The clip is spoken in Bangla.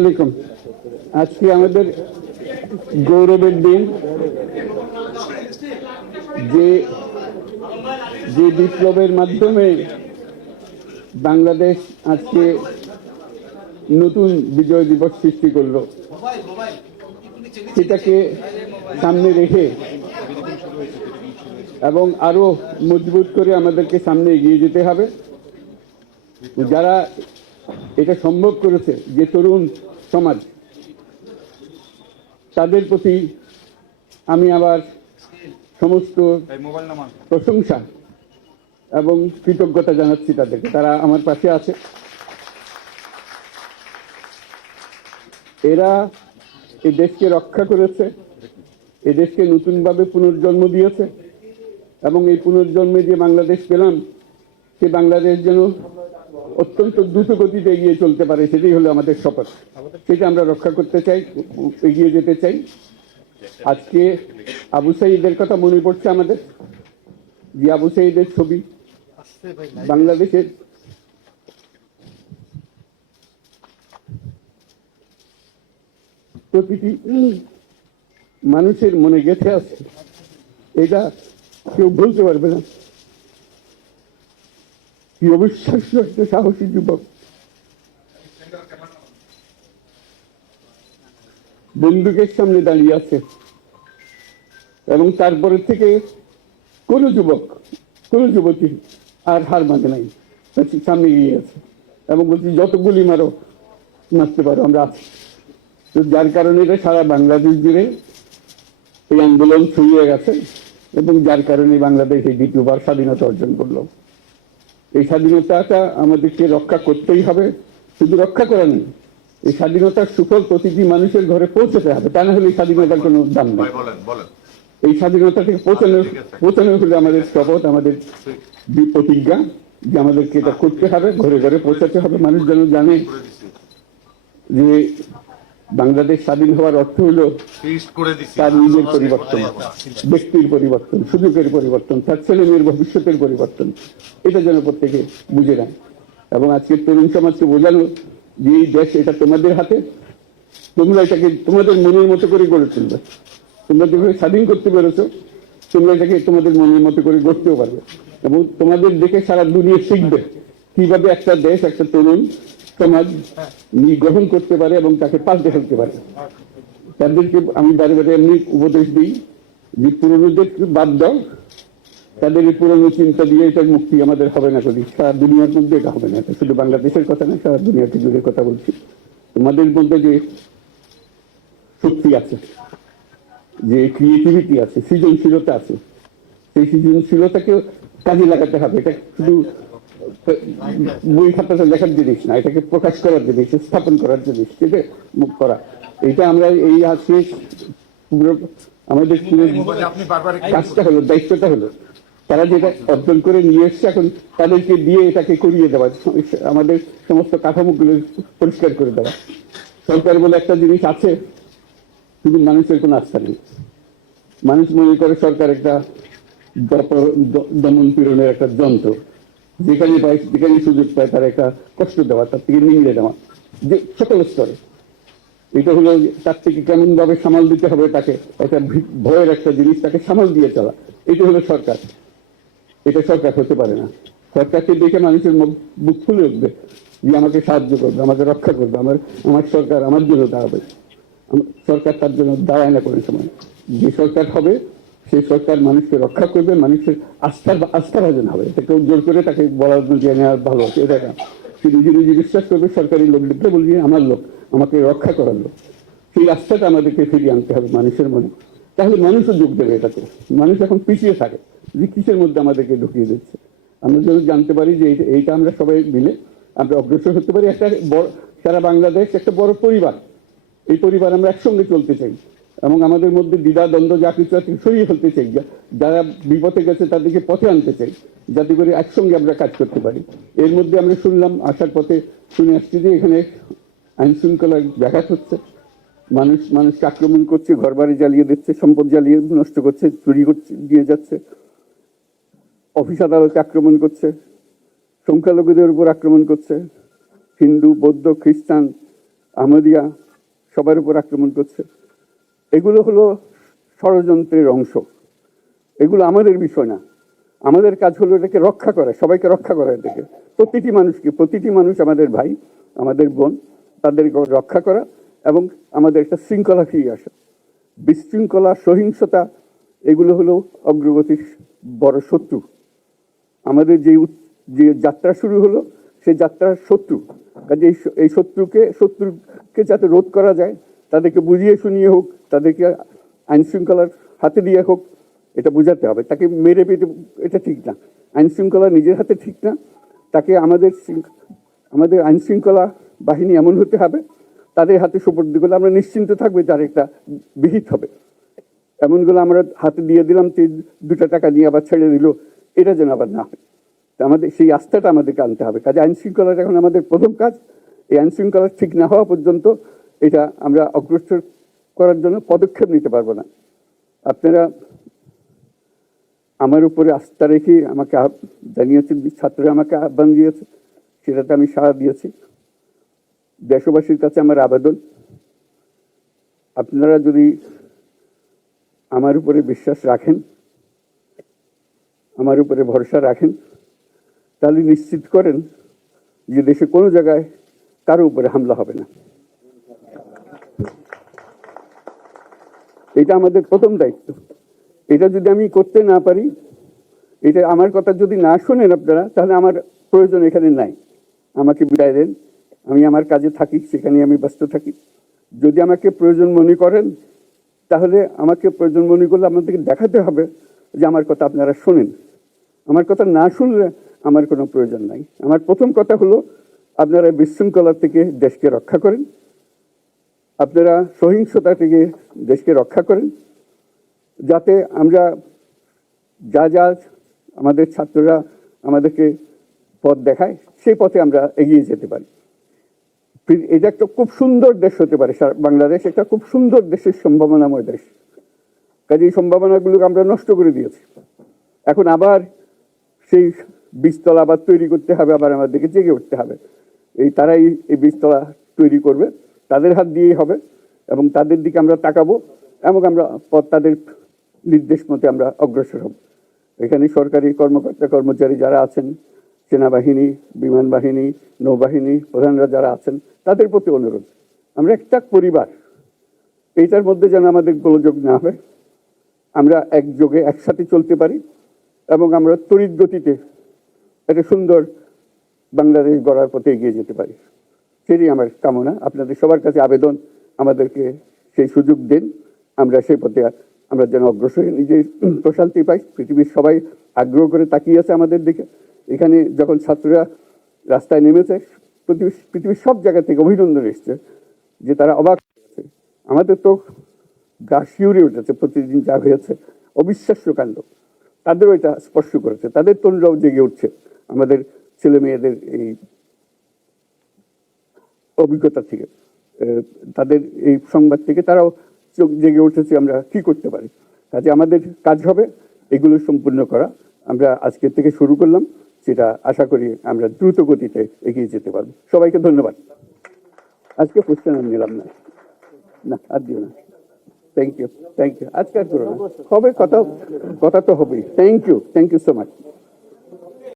আলাইকুম। আজকে আমাদের গৌরবের দিন। যে যে বিপ্লবের মাধ্যমে বাংলাদেশ আজকে নতুন বিজয় দিবস সৃষ্টি করলো, সেটাকে সামনে রেখে এবং আরো মজবুত করে আমাদেরকে সামনে এগিয়ে যেতে হবে। যারা এটা সম্ভব করেছে, যে তরুণ সমাজ, তাদের প্রতি আমি আবার সমস্ত প্রশংসা এবং কৃতজ্ঞতা জানাচ্ছি তাদেরকে। তারা আমার পাশে আছে। এরা এই দেশকে রক্ষা করেছে, এই দেশকে নতুনভাবে পুনর্জন্ম দিয়েছে এবং এই পুনর্জন্মে যে বাংলাদেশ পেলাম, সে বাংলাদেশ যেন অত্যন্ত দ্রুত গতিতে এগিয়ে চলতে পারে, সেটাই হলো আমাদের শপথ। সেটা আমরা রক্ষা করতে চাই, এগিয়ে যেতে চাই। আজকে আবু সাঈদের কথা মনে পড়ছে আমাদের, যে আবু সাঈদের ছবি বাংলাদেশের প্রতিটি মানুষের মনে গেঁথে আছে। এটা কেউ বলতে পারবে না। কি অবিশ্বাস্য একটা সাহসী যুবক, বন্দুকের সামনে দাঁড়িয়ে আছে এবং তারপরে থেকে কোন যুবক, কোন যুবতী আর হার মানে নাই, সামনে গিয়ে আছে এবং বলছি যত গুলি মারো, মারতে পারো, আমরা আছি। তো যার কারণে এটা সারা বাংলাদেশ জুড়ে এই আন্দোলন ছড়িয়ে গেছে এবং যার কারণে বাংলাদেশ এই দ্বিতীয়বার স্বাধীনতা অর্জন করলো। এই স্বাধীনতাটা আমাদেরকে রক্ষা করতেই হবে। শুধু রক্ষা করা নেই, এই স্বাধীনতার সুফল প্রতিটি মানুষের ঘরে পৌঁছতে হবে, তা না হলে এই স্বাধীনতার কোনো দাম নেই। এই স্বাধীনতাকে পৌঁছানো হলে আমাদের শপথ, আমাদের প্রতিজ্ঞা যে আমাদেরকে এটা করতে হবে, ঘরে ঘরে পৌঁছাতে হবে। মানুষ যেন জানে যে বাংলাদেশ স্বাধীন হওয়ার অর্থ হলো তার নিজের পরিবর্তন, ব্যক্তির পরিবর্তন, সুযোগের পরিবর্তন, তার ছেলে মেয়ের ভবিষ্যতের পরিবর্তন। এটা যেন প্রত্যেকে বুঝে নেয় এবং আজকে তরুণ সমাজকে বোঝানো যে এই দেশ এটা তোমাদের হাতে, তোমরা এটাকে তোমাদের মনের মতো করে গড়ে তুলবে। তোমরা যেভাবে স্বাধীন করতে পেরেছো, তোমরা এটাকে তোমাদের মনের মতো করে গড়তেও পারবে এবং তোমাদের দেখে সারা দুনিয়া শিখবে কিভাবে একটা দেশ, একটা তরুণ সমাজ গ্রহণ করতে পারে এবং তাকে পাল্টে ফেলতে পারে। তাদেরকে আমি বারে বারে এমনি উপদেশ দিই যে পুরনোদের বাদ দাও, তাদের এই পুরনো চিন্তা দিয়ে এটার মুক্তি আমাদের হবে না। করি সারা দুনিয়ার মধ্যে এটা হবে না। এটা শুধু বাংলাদেশের কথা না, সারা দুনিয়াকে জুড়ে কথা বলছি। তোমাদের মধ্যে যে শক্তি আছে, যে ক্রিয়েটিভিটি আছে, সৃজনশীলতা আছে, সেই সৃজনশীলতাকে কাজে লাগাতে হবে। এটা শুধু বই খাতাতে লেখার জিনিস না, এটাকে প্রকাশ করার জিনিস, স্থাপন করার জিনিস, এটা মুখ করা। এটা আমরা এই আজকে আমাদের কাজটা হলো, দায়িত্বটা হলো, তারা যেটা অর্জন করে নিয়ে এসছে, এখন তাদেরকে দিয়ে এটাকে করিয়ে দেওয়া, আমাদের সমস্ত কাঠামোগুলো পরিষ্কার করে দেওয়া। সরকার বলে একটা জিনিস আছে, কিন্তু মানুষের কোনো আস্থা নেই। মানুষ মনে করে সরকার একটা দমন পীড়নের একটা যন্ত্র, যেখানে পায় যেখানে সুযোগ পায় তার একটা কষ্ট দেওয়া, তার থেকে নিংড়ে দেওয়া, যে সকল স্তরে। এটা হলো তার থেকে কেমন ভাবে সামাল দিতে হবে, তাকে একটা ভয়ের একটা জিনিস, তাকে সামাল দিয়ে চলা। এটা হলো সরকার। এটা সরকার হতে পারে না। সরকারকে দেখে মানুষের বুক ফুলে উঠবে যে আমাকে সাহায্য করবে, আমাকে রক্ষা করবে, আমার সরকার আমার জন্য দাঁড়াবে। সরকার তার জন্য দাঁড়ায় না কোনো সময়। যে সরকার হবে, সেই সরকার মানুষকে রক্ষা করবে, মানুষের আস্থাভাজন হবে। এটা কেউ জোর করে তাকে বলার যে নেওয়া ভালো আছে, এটা না। সে নিজে নিজে বিশ্বাস করবে সরকারি লোক দেখলে বলবে আমার লোক, আমাকে রক্ষা করার লোক। সেই আস্থাটা আমাদেরকে ফিরিয়ে আনতে হবে মানুষের মনে। তাহলে মানুষও যোগ দেবে এটাতে। মানুষ এখন পিছিয়ে থাকে যে কিসের মধ্যে আমাদেরকে ঢুকিয়ে দিচ্ছে। আমরা যদি জানতে পারি যে এইটা আমরা সবাই মিলে আমরা অগ্রসর হতে পারি। একটা বড়, সারা বাংলাদেশ একটা বড় পরিবার। এই পরিবার আমরা একসঙ্গে চলতে চাই এবং আমাদের মধ্যে দ্বিধা দ্বন্দ্ব যা কিছু আছে সরিয়ে ফেলতে চাই। যারা বিপথে গেছে তাদেরকে পথে আনতে চাই, যাতে করে একসঙ্গে আমরা কাজ করতে পারি। এর মধ্যে আমরা শুনলাম, আসার পথে শুনে আসছি যে এখানে আইন শৃঙ্খলার ব্যাঘাত হচ্ছে, মানুষকে আক্রমণ করছে, ঘরবাড়ি জ্বালিয়ে দিচ্ছে, সম্পদ জ্বালিয়ে নষ্ট করছে, চুরি করছে, দিয়ে যাচ্ছে, অফিস আদালতে আক্রমণ করছে, সংখ্যালঘুদের উপর আক্রমণ করছে, হিন্দু, বৌদ্ধ, খ্রিস্টান, আহমদিয়া সবার উপর আক্রমণ করছে। এগুলো হলো ষড়যন্ত্রের অংশ, এগুলো আমাদের বিষয় না। আমাদের কাজ হলো এটাকে রক্ষা করা, সবাইকে রক্ষা করা, এটাকে প্রতিটি মানুষকে, প্রতিটি মানুষ আমাদের ভাই, আমাদের বোন, তাদেরকে রক্ষা করা এবং আমাদের একটা শৃঙ্খলা ফিরিয়ে আসা। বিশৃঙ্খলা, সহিংসতা এগুলো হলো অগ্রগতির বড় শত্রু। আমাদের যে যাত্রা শুরু হলো সেই যাত্রার শত্রু, কাজে এই শত্রুকে যাতে রোধ করা যায়, তাদেরকে বুঝিয়ে শুনিয়ে হোক, তাদেরকে আইন শৃঙ্খলার হাতে দিয়ে হোক, এটা বোঝাতে হবে। তাকে মেরে পেটে এটা ঠিক না, আইন শৃঙ্খলা নিজের হাতে ঠিক না। তাকে আমাদের আইন শৃঙ্খলা বাহিনী এমন হতে হবে, তাদের হাতে সুপর্দ করলে আমরা নিশ্চিন্ত থাকবে তার একটা বিহিত হবে। এমনগুলো আমরা হাতে দিয়ে দিলাম, 2টা টাকা নিয়ে আবার ছেড়ে দিল, এটা যেন আবার না হয়। আমাদের সেই আস্থাটা আমাদেরকে আনতে হবে। কাজে আইন শৃঙ্খলাটা এখন আমাদের প্রথম কাজ। এই আইন শৃঙ্খলা ঠিক না হওয়া পর্যন্ত এটা আমরা অগ্রসর করার জন্য পদক্ষেপ নিতে পারবো না। আপনারা আমার উপরে আস্থা রেখে আমাকে জানিয়েছেন, ছাত্ররা আমাকে আহ্বান দিয়েছে, সেটাতে আমি সাড়া দিয়েছি। দেশবাসীর কাছে আমার আবেদন, আপনারা যদি আমার উপরে বিশ্বাস রাখেন, আমার উপরে ভরসা রাখেন, তাহলে নিশ্চিত করেন যে দেশে কোনো জায়গায় কারো উপরে হামলা হবে না। এটা আমাদের প্রথম দায়িত্ব। এটা যদি আমি করতে না পারি, এটা আমার কথা যদি না শোনেন আপনারা, তাহলে আমার প্রয়োজন এখানে নাই। আমাকে বিদায় দেন, আমি আমার কাজে থাকি, সেখানে আমি ব্যস্ত থাকি। যদি আমাকে প্রয়োজন মনে করেন, তাহলে আমাকে প্রয়োজন মনে করলে আপনাদেরকে দেখাতে হবে যে আমার কথা আপনারা শোনেন। আমার কথা না শুনলে আমার কোনো প্রয়োজন নাই। আমার প্রথম কথা হলো, আপনারা বিশৃঙ্খলা থেকে দেশকে রক্ষা করেন, আপনারা সহিংসতা থেকে দেশকে রক্ষা করেন, যাতে আমরা যা আমাদের ছাত্ররা আমাদেরকে পথ দেখায়, সেই পথে আমরা এগিয়ে যেতে পারি। এটা একটা খুব সুন্দর দেশ হতে পারে, বাংলাদেশ একটা খুব সুন্দর দেশের সম্ভাবনাময় দেশ। কাজে এই সম্ভাবনাগুলোকে আমরা নষ্ট করে দিয়েছি। এখন আবার সেই বীজতলা আবার তৈরি করতে হবে, আবার আমাদেরকে জেগে উঠতে হবে। তারাই এই বীজতলা তৈরি করবে, তাদের হাত দিয়েই হবে, এবং তাদের দিকে আমরা তাকাবো এবং আমরা তাদের নির্দেশ মতে আমরা অগ্রসর হব। এখানে সরকারি কর্মকর্তা কর্মচারী যারা আছেন, সেনাবাহিনী, বিমান বাহিনী, নৌবাহিনী প্রধানরা যারা আছেন, তাদের প্রতি অনুরোধ, আমরা একটা পরিবার, এইটার মধ্যে যেন আমাদের গোলযোগ না হয়, আমরা একযোগে একসাথে চলতে পারি এবং আমরা তড়িৎ গতিতে একটা সুন্দর বাংলাদেশ গড়ার পথে এগিয়ে যেতে পারি। সেটাই আমার কামনা। আপনাদের সবার কাছে আবেদন, আমাদেরকে সেই সুযোগ দেন, আমরা সেই পথে আমরা যেন অগ্রসর নিজের প্রশান্তি পাই। পৃথিবীর সবাই আগ্রহ করে তাকিয়ে আছে আমাদের দিকে। এখানে যখন ছাত্ররা রাস্তায় নেমেছে, পৃথিবীর সব জায়গা থেকে অভিনন্দন এসছে, যে তারা অবাক হয়েছে। আমাদের তো গা শিউরে উঠেছে, প্রতিদিন যা হয়েছে অবিশ্বাস্য কাণ্ড। তাদেরও এটা স্পর্শ করেছে, তাদের তরুণরাও জেগে উঠছে আমাদের ছেলে মেয়েদের এই অভিজ্ঞতা থেকে, তাদের এই সংবাদ থেকে তারাও চোখ জেগে উঠেছে আমরা কি করতে পারি। কাজে আমাদের কাজ হবে এগুলো সম্পূর্ণ করা। আমরা আজকের থেকে শুরু করলাম, সেটা আশা করি আমরা দ্রুত গতিতে এগিয়ে যেতে পারবো। সবাইকে ধন্যবাদ। আজকে কোশ্চেন আমি নিলাম না, আর দিও না। Thank you. আজকে আর করো না, হবে কথা তো হবেই। Thank you so much.